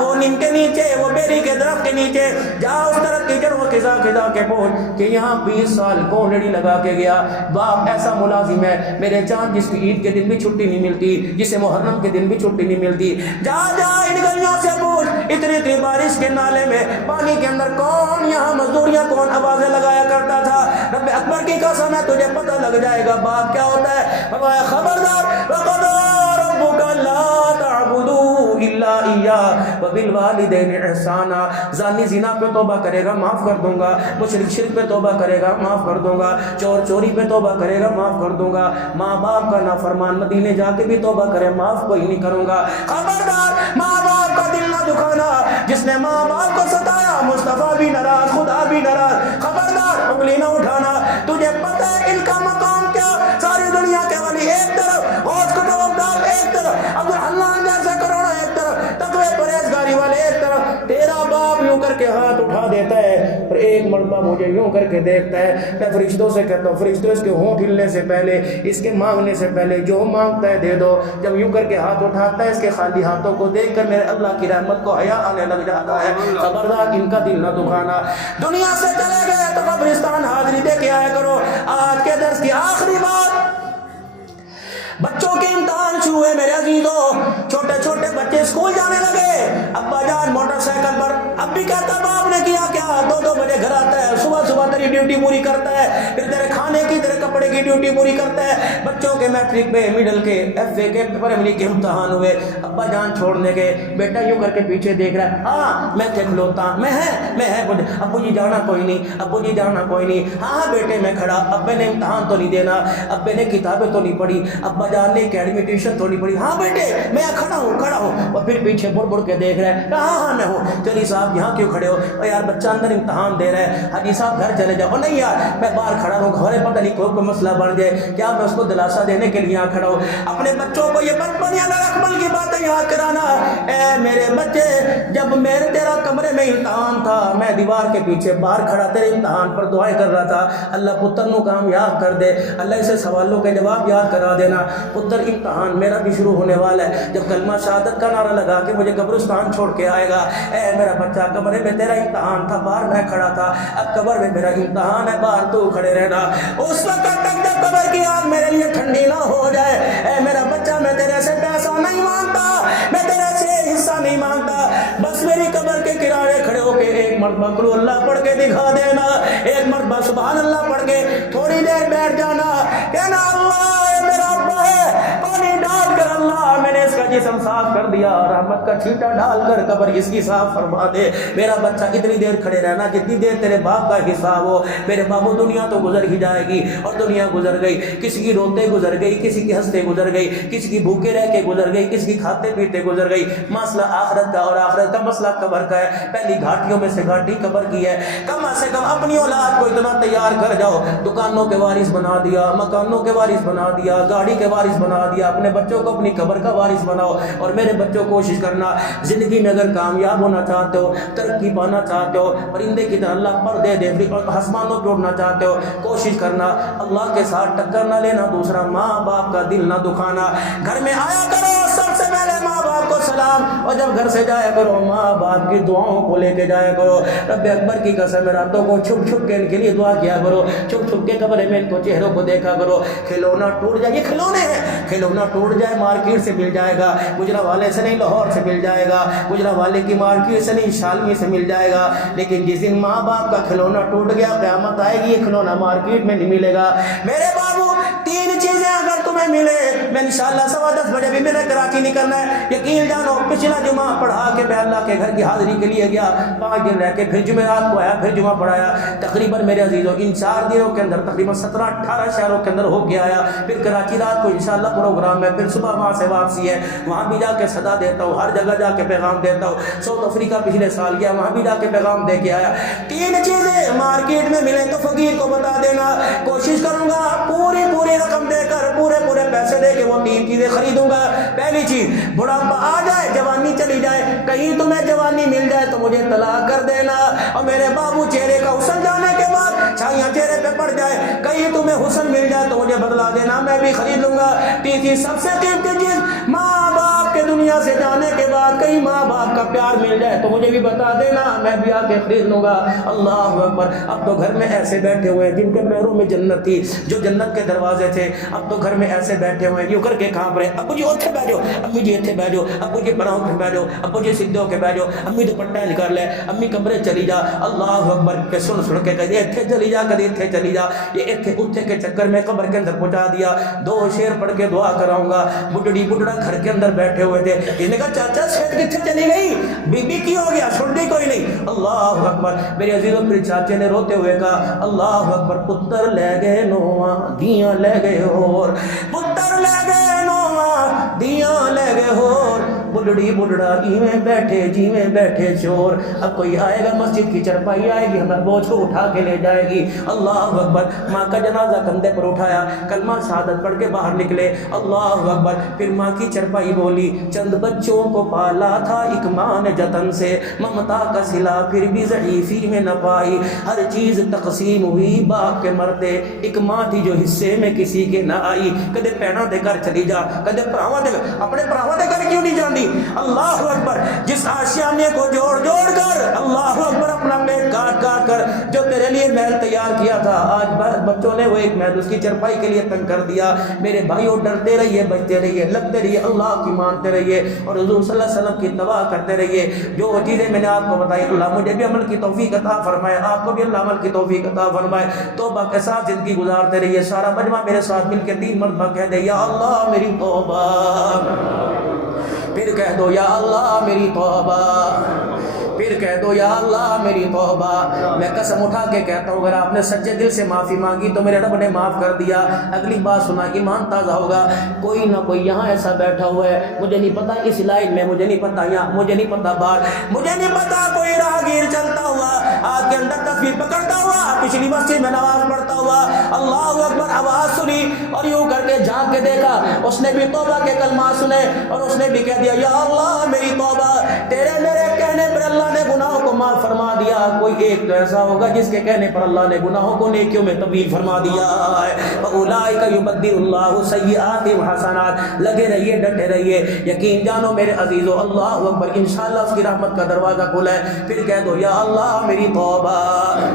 وہ نیم کے نیچے، وہ بیری کے درخت کے نیچے جا، اس درخت کی جڑوں خزا کے پہنچ کہ یہاں 20 سال کون لڑی لگا کے گیا، باپ ایسا ملازم ہے میرے چاند جس کی عید کے دن بھی چھٹی نہیں ملتی، جسے محرم کے دن بھی چھٹی نہیں ملتی، جا ان گلیوں سے پوچھ، اتنی بارش کے نالے میں پانی کے اندر کون یہاں مزدوریاں کون آوازیں لگایا کرتا تھا، رب اکبر کی قسم ہے تجھے پتہ لگ جائے گا باپ کیا ہوتا ہے۔ فرمایا خبردار وَقَضَىٰ رَبُّكَ أَلَّا تَعْبُدُوا إِلَّا إِيَّاهُ وَبِالْوَالِدَيْنِ إِحْسَانًا، زانی زنا پہ توبہ کرے گا معاف کر دوں گا، مشرک شرک پہ توبہ کرے گا معاف کر دوں گا، چور چوری پہ توبہ کرے گا معاف کر دوں گا، ماں باپ کا نافرمان مدینے جا کے بھی توبہ کرے معاف کوئی نہیں کروں گا۔ خبردار ماں باپ کا دل نہ دکھانا، جس نے ماں باپ کو ستایا مصطفیٰ بھی ناراض، خدا بھی ناراض، خبردار انگلی نہ اٹھانا، تجھے پتہ ہے ان کا مقام کیا، ساری دنیا کے ولی ایک طرف، غوث قطب عبدال ایک طرف، عبدالحنان جیسے کروڑا ایک طرف، تقوی پرہیزگاری والے ایک طرف، تیرا باپ یوں کر کے ہاتھ اٹھا دیتا ہے اور ایک مرتبہ مجھے یوں کر کے دیکھتا ہے، میں فرشتوں سے کہتا ہوں فرشتوں اس کے ہونٹ ہلنے سے پہلے، اس کے مانگنے سے پہلے جو مانگتا ہے دے دو، جب یوں کر کے ہاتھ اٹھاتا ہے اس کے خالی ہاتھوں کو دیکھ کر میرے اللہ کی رحمت کو حیا آنے لگ جاتا ہے۔ خبردار ان کا دل نہ دکھانا، دنیا سے چلے گئے تو قبرستان حاضری دے کے آیا کرو۔ آج کے درس کی آخری بات، بچوں کے امتحان شروع ہے میرے عزیزوں، چھوٹے چھوٹے بچے اسکول جانے لگے، ابا جان موٹر سائیکل پر، اب بھی کہتا باپ نے کیا کیا، 2 بجے گھر آتا ہے، صبح تیری ڈیوٹی پوری کرتا ہے، پھر تیرے کھانے کی تیرے کپڑے کی ڈیوٹی پوری کرتا ہے۔ بچوں کے میٹرک پہ، مڈل کے، ایف اے کے، پرائمری کے امتحان ہوئے، ابا جان چھوڑنے گئے، بیٹا یوں کر کے پیچھے دیکھ رہا ہے، ہاں میں کھلوتا میں ہے، ابو جی جانا کوئی نہیں، ابو جی جانا کوئی نہیں، ہاں بیٹے میں کھڑا، ابے نے امتحان تو نہیں دینا، ابے نے کتابیں تو نہیں پڑھی، ابا جان نے اکیڈمی ٹیوشن تو نہیں پڑھی، ہاں بیٹے میں کھڑا ہوں، اور پھر پیچھے مڑ کے دیکھ رہا ہے، ہاں میں ہوں، چلی صاحب یہاں کیوں کھڑے ہو، یار بچہ اندر امتحان دے رہا ہے، حاجی صاحب گھر چلے جاؤ، نہیں یار میں باہر کھڑا ہوں، گھر پتہ نہیں کوئی مسئلہ بن جائے، کیا میں اس کو دلاسا دینے کے لیے یہاں کھڑا ہوں۔ اپنے بچوں کو یہ بچپن یا اکمل کی باتیں یاد کرانا، اے میرے بچے جب تیرا کمرے میں امتحان تھا، میں دیوار کے پیچھے باہر کھڑا تیرے امتحان پر دعائیں کر رہا تھا، اللہ پتر نو کامیاب کر دے، اللہ اسے سوالوں کے جواب یاد کرا دینا، پتر امتحان میرا بھی شروع ہونے والا ہے، جب کلمہ شہادت کا نعرہ لگا کے مجھے قبرستان چھوڑ کے آئے گا، اے میرا بچہ کمرے میں تیرا امتحان تھا، باہر میں کھڑا تھا، اب قبر میں میرا امتحان ہے، باہر تو کھڑے رہنا، اس وقت تک جب قبر کی آگ میرے لیے ٹھنڈی نہ ہو جائے، اے میرا بچہ میں تیرے سے پیسہ نہیں مانگتا، میں تیرے سے حصہ نہیں مانگتا، بس میری قبر کے کنارے کھڑے ہو کے ایک مرتبہ قل اللہ پڑھ کے دکھا دینا، ایک مرتبہ سبحان اللہ پڑھ کے تھوڑی دیر بیٹھ جانا، کہنا اللہ میرا ابا ہے، پانی ڈال کر اللہ میں نے اس کا جسم صاف کر دیا، رحمت کا چھینٹا ڈال کر قبر اس کی صاف فرما دے، میرا بچہ اتنی دیر کھڑے رہنا جتنی دیر تیرے باپ کا حساب ہو، میرے بابو دنیا تو گزر ہی جائے گی، اور دنیا گزر گئی، کسی کی روتے گزر گئی، کسی کی ہنستے گزر گئی، کسی کی بھوکے رہ کے گزر گئی، کسی کی کھاتے پیتے گزر گئی، مسئلہ آخرت کا، اور آخرت کا مسئلہ قبر کا ہے، پہلی گھاٹیوں میں سے گھاٹی قبر کی ہے، کم سے کم اپنی اولاد کو اتنا تیار کر جاؤ، دکانوں کے وارث بنا دیا، مکانوں کے وارث بنا دیا، گاڑی کے وارث بنا دیا، اپنے بچوں کو اپنی قبر کا وارث بناؤ، اور میرے بچوں کوشش کرنا زندگی میں اگر کامیاب ہونا چاہتے ہو، ترقی پانا چاہتے ہو، پرندے کی طرح اللہ پر دے دے اور آسمانوں پہ اڑنا چاہتے ہو، کوشش کرنا اللہ کے ساتھ ٹکر نہ لینا، دوسرا ماں باپ کا دل نہ دکھانا، گھر میں آیا کرو سب سے پہلے ماں باپ کو سلام، اور جب گھر سے جایا کرو ماں باپ کی دعاؤں کو لے کے جایا کرو، رب اکبر کی قسم راتوں کو چھپ چھپ کے ان کے لیے دعا کیا کرو، چھپ چھپ کے کمرے میں ان کو چہروں کو دیکھا کرو، کھلونا ٹوٹ جائے، یہ کھلونے ہیں، کھلونا ٹوٹ جائے مارکیٹ سے مل جائے گا، گجرا والے سے نہیں لاہور سے مل جائے گا، گجرا والے کی مارکیٹ سے نہیں شالمی سے مل جائے گا، لیکن جس دن ماں باپ کا کھلونا ٹوٹ گیا قیامت آئے گی، یہ کھلونا مارکیٹ میں نہیں ملے گا، میرے بابو تین چیزیں اگر تمہیں ملے، میں انشاءاللہ 10:15 بجے بھی میرے کراچی نکلنا ہے، یقین جانو پچھلا جمعہ پڑھا کے میں اللہ کے گھر کی حاضری کے لیے گیا، 5 دن رہ کے پھر جمعرات کو آیا، پھر جمعہ پڑھایا، تقریباً میرے عزیزوں ان 4 دنوں کے اندر تقریباً 17-18 شہروں کے اندر ہو کے آیا، پھر کراچی رات کو انشاءاللہ پروگرام ہے، پھر صبح وہاں سے واپسی ہے، وہاں بھی جا کے صدا دیتا ہوں، ہر جگہ جا کے پیغام دیتا ہوں، ساؤتھ افریقہ پچھلے سال گیا، وہاں بھی جا کے پیغام دے کے آیا، 3 چیزیں مارکیٹ میں ملیں تو فقیر کو بتا دینا، کوشش کروں گا پوری رقم دے کر پورے پیسے دے کے وہ 3 چیزیں خریدوں گا، پہلی چیز بڑھاپا آ جائے جوانی چلی جائے، کہیں تمہیں جوانی مل جائے تو مجھے طلاق کر دینا، اور میرے بابو چہرے کا حسن جانے کے بعد چھائیاں چہرے پہ پڑ جائے، کہیں تمہیں حسن مل جائے تو مجھے بدلا دینا، میں بھی خرید لوں گا، تیسری سب سے قیمتی چیز ماں باپ کے دنیا سے جانے کے بعد کہیں ماں باپ کا پیار مل جائے تو مجھے بھی بتا دینا، میں بھی آ کے خرید لوں گا، اللہ اکبر، اب تو گھر میں ایسے بیٹھے ہوئے ہیں جن کے پیروں میں جنت تھی، جو جنت کے دروازے تھے، اب تو گھر میں ایسے بیٹھے ہوئے ہیں یوں کر کے کانپ رہے، ابو جی اتھے بیٹھ جاؤ، امی جی اتھے بیٹھ جاؤ، ابو جی پراؤں پہ بیٹھ جاؤ، ابو جی سیدھے ہو کے بیٹھ جاؤ، امی دوپٹہ نکال لے، امی کمرے چلی جا، اللہ اکبر کے سن کے کہتے اتھے چلی جا، کدی اتھے چلی جا، یہ اتھے اتھے کے چکر میں قبر کے اندر پہنچا دیا، 2 شعر پڑھ کے دعا کراؤں گا، بڈڑا گھر کے اندر بیٹھے ہوئے تھے، اس نے کہا چاچا سیٹ کتھے چلی گئی، بی بی کی ہو گیا، چھوڑ دی کوئی نہیں، اللہ اکبر، میرے عزیزوں پھر چاچے نے روتے ہوئے کہا اللہ اکبر، پتر لے گئے نواں دیاں لے گئے اور، پتر لے گئے نواں دیاں لے گئے اور، بڈڑا ایویں بیٹھے جیویں بیٹھے چور، اب کوئی آئے گا مسجد کی چرپائی آئے گی ہمیں بوجھ کو اٹھا کے لے جائے گی، اللہ اکبر، ماں کا جنازہ کندھے پر اٹھایا، کلمہ شہادت پڑھ کے باہر نکلے، اللہ اکبر، پھر ماں کی چرپائی بولی، چند بچوں کو پالا تھا ایک ماں نے جتن سے، ممتا کا صلہ پھر بھی ضعیفی میں نہ پائی، ہر چیز تقسیم ہوئی باپ کے مرتے، ایک ماں تھی جو حصے میں کسی کے نہ آئی، کدے پینا دے کر چلی جا، کدے پراواں دے اپنے پراواں دے کر کیوں نہیں جاندی، اللہ اکبر، جس آشیانے کو جوڑ کر، اللہ اکبر، اپنا پیٹ کاٹ کر جو تیرے لیے محل تیار کیا تھا، آج بچوں نے وہ ایک محل اس کی چرپائی کے لیے تنگ کر دیا، میرے بھائیوں ڈرتے رہیے، بچتے رہیے، لگتے رہیے، اللہ کی مانتے رہیے، اور حضور صلی اللہ علیہ وسلم کی اتباع کرتے رہیے، جو چیزیں میں نے آپ کو بتائی اللہ مجھے بھی عمل کی توفیق عطا فرمائے، آپ کو بھی اللہ عمل کی توفیق عطا فرمائے، توبہ کے ساتھ زندگی گزارتے رہیے، سارا مجمع میرے ساتھ مل کے 3 مرتبہ کہہ دے یا اللہ میری توبہ، پھر کہہ دو یا اللہ میری توبہ، پھر کہہ دو یا اللہ میری توبہ، میں قسم اٹھا کے کہتا ہوں اگر آپ نے سچے دل سے معافی مانگی تو میرے رب نے معاف کر دیا، اگلی بات سنا ایمان تازہ ہوگا، کوئی نہ کوئی یہاں ایسا بیٹھا ہوا ہے، مجھے نہیں پتا اس لائن میں، مجھے نہیں پتا یہاں، مجھے نہیں پتا باہر، مجھے نہیں پتا کوئی راہگیر چلتا ہوا ہاتھ کے اندر تصویر پکڑتا ہوا پچھلی مسجد میں نماز پڑھتا ہوا، اللہ اکبر، آواز سنی اور یوں کر کے جھانک کے دیکھا، اس نے بھی توبہ کے کلمات سنے اور اس نے بھی کہہ دیا یا اللہ میری توبہ، تیرے میرے کہنے پر اللہ نے گناہوں ایک تو ایسا ہوگا جس کے کہنے پر اللہ نے گناہوں کو نیکیوں میں تبدیل فرما دیا ہے. فَأُولَٰئِكَ يُبَدِّلُ اللَّهُ سَيِّئَاتِهِمْ حَسَنَاتٍ. لگے رہیے ڈٹے رہیے, یقین جانو میرے عزیزو, اللہ اکبر, انشاءاللہ اس کی رحمت کا دروازہ کھلا ہے. پھر کہہ دو یا اللہ میری توبہ,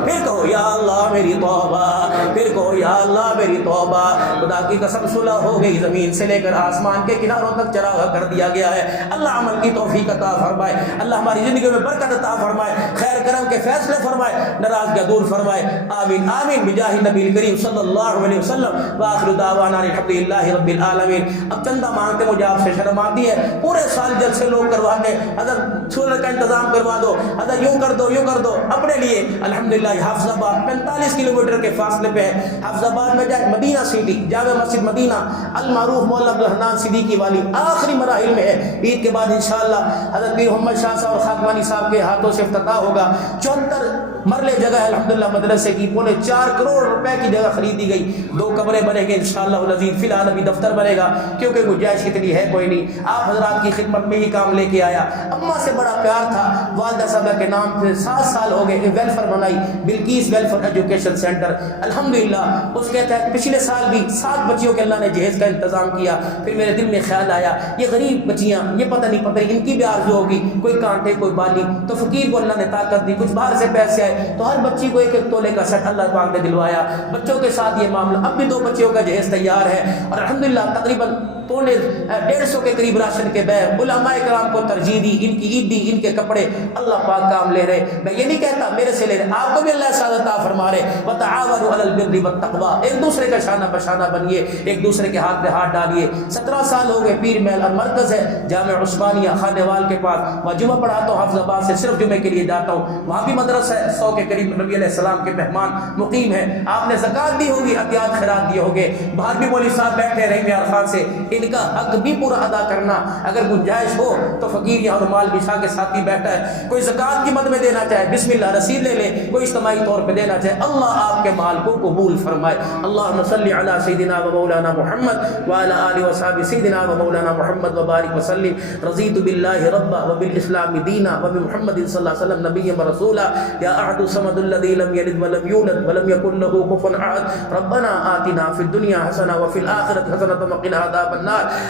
پھر کہو یا اللہ میری توبہ, پھر کہو یا اللہ میری توبہ. خدا کی قسم صلح ہو گئی, زمین سے لے کر آسمان کے کناروں تک چراغا کر دیا گیا ہے. اللہ عمل کی توفیق عطا فرمائے, اللہ ہماری زندگی میں برکت عطا فرمائے, خیر کرم کے فیصلے فرمائے, ناراضگیاں دور فرمائے. آمین آمین بجاہ نبی کریم صلی اللہ علیہ وسلم. وآخر دعوانا الحمد للہ رب العالمین. اب چندہ مانگتے, مجھے آپ سے شرم آتی ہے, پورے سال جلسے لوگ کرواتے, حضرت سولر کا انتظام کروا دو, حضرت یوں کر دو یوں کر دو. اپنے لیے الحمدللہ حافظ آباد 45 کلومیٹر کے فاصلے پہ ہے. حافظ آباد میں جائے, مدینہ سٹی, جامع مسجد مدینہ, المعروف مولا عبدالحنان صدیقی والی آخری مراحل میں ہے. عید کے بعد انشاءاللہ حضرت پیر محمد شاہ صاحب اور خاکوانی صاحب کے ہاتھوں سے افتتاح ہوگا. 74 مرلے جگہ ہے الحمدللہ مدرسے کی, 4.25 کروڑ روپے کی جگہ خریدی گئی. 2 کمرے بنے گے انشاءاللہ العزیز. فی الحال ابھی دفتر بنے گا کیونکہ گنجائش اتنی ہے کوئی نہیں. آپ حضرات کی خدمت میں ہی کام لے کے آیا. اماں سے بڑا پیار تھا, والدہ صاحبہ کے نام سے 7 سال ہو گئے ویلفیئر بنائی, بلقیس ویلفیئر ایجوکیشن سینٹر. الحمدللہ اس کے تحت پچھلے سال بھی 7 بچیوں کے اللہ نے جہیز کا انتظام کیا. پھر میرے دل میں خیال آیا یہ غریب بچیاں, یہ پتہ نہیں ان کی بھی آرزو ہوگی, کوئی کانٹے کوئی بالی, تو فقیر کو اللہ نے طاقت دی, کچھ باہر سے پیسے آئے تو ہر بچی کو 1-1 تولے کا سیٹ اللہ پاک نے دلوایا. بچوں کے ساتھ یہ معاملہ, اب بھی 2 بچیوں کا جہیز تیار ہے. اور الحمدللہ تقریباً 150 کے قریب راشن کے بیگ علماء کرام کو ترجیح دی, ان کی عید دی, ان کے کپڑے, اللہ پاک کام لے رہے. میں یہ نہیں کہتا میرے سے لے رہے, آپ کو بھی اللہ سعادت عطا فرما رہے. وتعاونوا علی البر والتقوی, ایک دوسرے کا شانہ بشانہ بنیے, ایک دوسرے کے ہاتھ پہ ہاتھ ڈالیے. 17 سال ہو گئے پیر محل اور مرکز ہے جامع عثمانیہ خانیوال کے پاس, وہاں جمعہ پڑھاتا ہوں. حافظ آباد سے صرف جمعے کے لیے جاتا ہوں, وہاں بھی مدرسہ ہے, 100 کے قریب نبی علیہ السلام کے مہمان مقیم ہیں. آپ نے زکوٰۃ دی ہوگی, عطیات خیرات دیے ہوگے. باہر بھی مولوی صاحب بیٹھے رہی میار خان سے, ان کا حق بھی پورا ادا کرنا. اگر گنجائش ہو تو فقیر یہاں رومال بچھا کے ساتھی بیٹھا ہے, کوئی زکوٰۃ کی مد میں دینا چاہے بسم اللہ رسید لے لے, کوئی اجتماعی طور پہ دینا چاہے, اللہ آپ کے مال کو قبول فرمائے. اللہم صلی علی سیدنا و مولانا محمد وعلی آلہ وصحبہ سیدنا و مولانا محمد وبارک وسلم. رضیت باللہ ربا وبالاسلام دینا وبمحمد صلی اللہ علیہ وسلم نبی و رسولا. یا احد الصمد الذی لم یلد ولم یولد ولم یکن له کفوا احد. ربنا آتنا فی الدنیا حسنہ وفی الآخرۃ حسنۃ وقنا عذاب النار.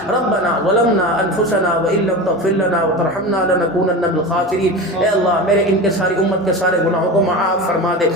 ربنا ظلمنا انفسنا وان لم تغفر لنا وترحمنا لنكونن من الخاسرین. اے اللہ میرے ان کے ساری امت کے سارے گناہوں کو معاف فرما دے.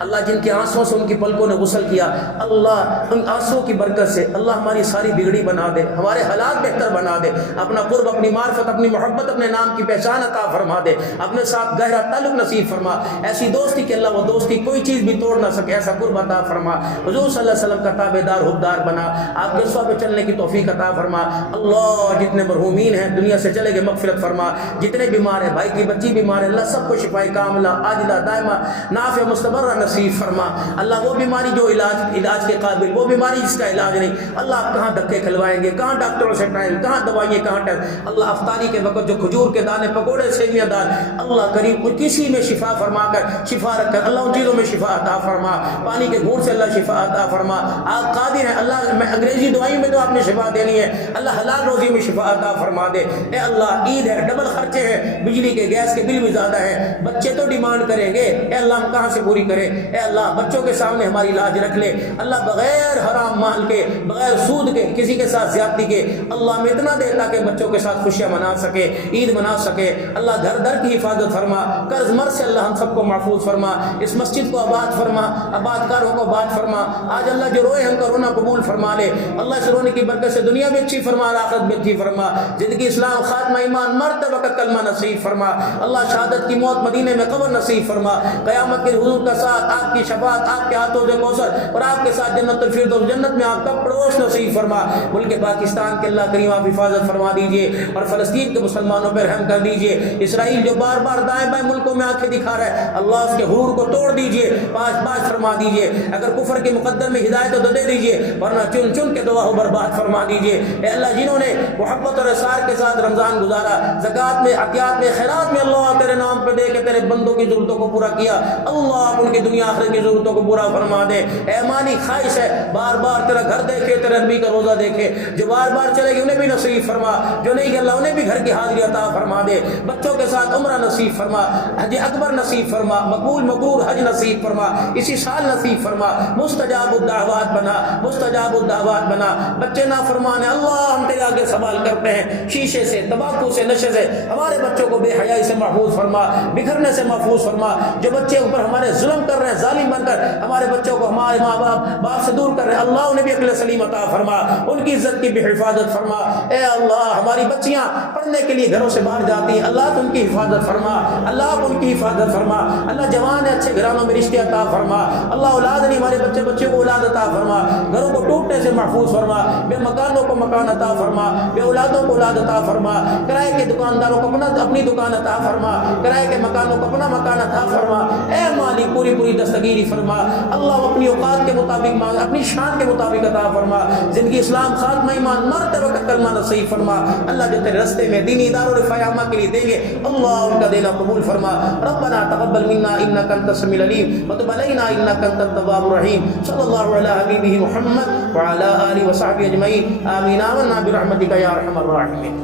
اللہ جن کے آنسوں سے ان کی پلکوں نے غسل کیا, اللہ ان آنسوں کی برکت سے اللہ ہماری ساری بگڑی بنا دے, ہمارے حالات بہتر بنا دے. اپنا قرب, اپنی معرفت, اپنی محبت, اپنے نام کی پہچان عطا فرما دے. اپنے ساتھ گہرا تعلق نصیب فرما, ایسی دوستی کہ اللہ وہ دوستی کوئی چیز بھی توڑ نہ سکے, ایسا قرب عطا فرما. حضور صلی اللہ علیہ وسلم کا تابع دار حبدار بنا, آپ کے سوا پہ چلنے کی توفیق عطا فرما. اللہ جتنے مرحومین ہیں دنیا سے چلے گئے مغفرت فرما, جتنے بیمار ہیں, بھائی کی بچی بیمار ہے, اللہ سب کو شفائے کاملہ عاجلہ دائمہ نافع مستمر نصیب فرما. اللہ وہ بیماری جو علاج کے قابل, وہ بیماری جس کا علاج نہیں, اللہ آپ کہاں دھکے کھلوائیں گے, کہاں ڈاکٹروں سے ٹائم, کہاں دوائیں, کہاں ٹائم. اللہ افطاری کے وقت جو کھجور کے دانے, پکوڑے, سیویاں دال, اللہ کریم کسی میں شفا فرما کر, شفا رکھ کر اللہ ان چیزوں میں شفا عطا فرما. پانی کے گھونٹ سے اللہ شفا عطا فرما. آپ قادر ہیں اللہ, میں انگریزی دوائیوں میں تو آپ نے شفا دینی ہے, اللہ حلال روزی میں شفا عطا فرما دے. اے اللہ عید ہے, ڈبل خرچے ہیں, بجلی کے گیس کے بل بھی زیادہ ہیں, بچے تو ڈیمانڈ کریں گے, اے اللہ ہم کہاں سے پوری کریں. اے اللہ بچوں کے سامنے ہماری لاج رکھ لے, اللہ بغیر حرام مال کے, بغیر سود کے, کسی کے ساتھ زیادتی کے, اللہ میں اتنا دے تاکہ بچوں کے ساتھ خوشیاں منا سکے, عید منا سکے. اللہ گھر در کی حفاظت فرما, قرض مر سے اللہ ہم سب کو محفوظ فرما. اس مسجد کو آباد فرما, آباد کاروں کو آباد فرما. آج اللہ جو روئے ہم کا رونا قبول فرما لے. اللہ اس رونے کی برکت سے دنیا بھی اچھی فرما, آخرت بھی اچھی فرما. زندگی اسلام, خاتمہ ایمان, مرتے وقت کلمہ نصیب فرما. اللہ شہادت کی موت مدینے میں قبر نصیب فرما. قیامت کے حضور کا ساتھ, آپ کی شفاعت, آپ کے ہاتھوں سے کوثر, اور آپ کے ساتھ جنت الفردوس, جنت میں آپ کا پڑوس نصیب فرما. ملک پاکستان کے اللہ کریم آپ حفاظت فرما دیجئے, اور فلسطین کے مسلمانوں پر رحم کر دیجئے. اسرائیل جو بار بار دائیں بائیں ملکوں میں آنکھیں دکھا رہا ہے, اللہ اس کے غرور کو توڑ دیجئے, پاس فرما دیجئے. اگر کفر کے مقدر میں ہدایت تو دے دیجئے, ورنہ چن چن کے دعا برباد فرما دیجئے. اے اللہ جنہوں نے محبت اور اصرار کے ساتھ رمضان گزارا, زکوٰۃ میں, عطیات میں, خیرات میں, اللہ تیرے نام پہ دے کے تیرے بندوں کی ضرورتوں کو کو پورا کیا، اللہ آپ ان کی دنیا آخرت کی ضرورتوں کو پورا فرما دے۔ اے مالی خواہش ہے بار بار تیرا گھر دیکھے، تیرے نبی کا روزہ دیکھے، جو بار بار چلے گی انہیں بھی نصیب فرما، جو نہیں کہ اللہ انہیں بھی گھر کی حاضری عطا فرما دے، بچوں کے ساتھ عمرہ نصیب فرما، حج اکبر نصیب فرما، مقبول مقرور حج نصیب فرما، اسی سال نصیب فرما، مستجاب الدعوات بنا، مستجاب الدعوات بنا۔ بچے نافرمان ہیں اللہ، ہم تیرے آگے سوال کرتے ہیں، شیشے سے، تمباکو سے، نشے سے ہمارے بچوں کو بے حیائی سے محفوظ فرما، بکھرنے سے محفوظ فرما، جو بچے اوپر ہمارے ظلم کر رہے ہیں، ظالم بن کر ہمارے بچوں کو ہمارے ماں باپ سے دور کر رہے ہیں، اللہ انہیں بھی عقل سلیم عطا فرما، ان کی عزت کی بھی حفاظت فرما۔ اے اللہ ہماری بچیاں پڑھنے کے لیے گھروں سے باہر جاتی ہیں، اللہ تو ان کی حفاظت فرما، اللہ ان کی حفاظت فرما، اللہ جوان اچھے گھرانوں میں رشتے عطا فرما، اللہ اولاد نہیں ہمارے بچوں کو اولاد عطا فرما، گھروں کو ٹوٹنے سے محفوظ فرما، بے مکانوں کو مکان عطا فرما، بے اولادوں کو اولاد عطا فرما، کرائے کے دکانداروں کو اپنی دکان عطا فرما، کرائے کے مکانوں کو اپنا مکان عطا فرما۔ اے مالک پوری دستگیری فرما، اللہ اپنی اوقات کے مطابق مانگ، اپنی شان کے مطابق عطا فرما، زندگی اسلام خاتمہ ایمان مرتے وقت کلمہ نصیب فرما، اللہ جو تیرے رستے میں دینی اداروں رفاع عامہ کے لیے دیں گے اللہ ان کا دینا قبول فرما۔ ربنا تقبل منا انك انت السميع العليم وتب علينا انك انت التواب الرحيم، صلی اللہ علی حبیبہ محمد وعلى آلہ وصحبہ اجمعین، آمین آمنا برحمتک یا ارحم الراحمین۔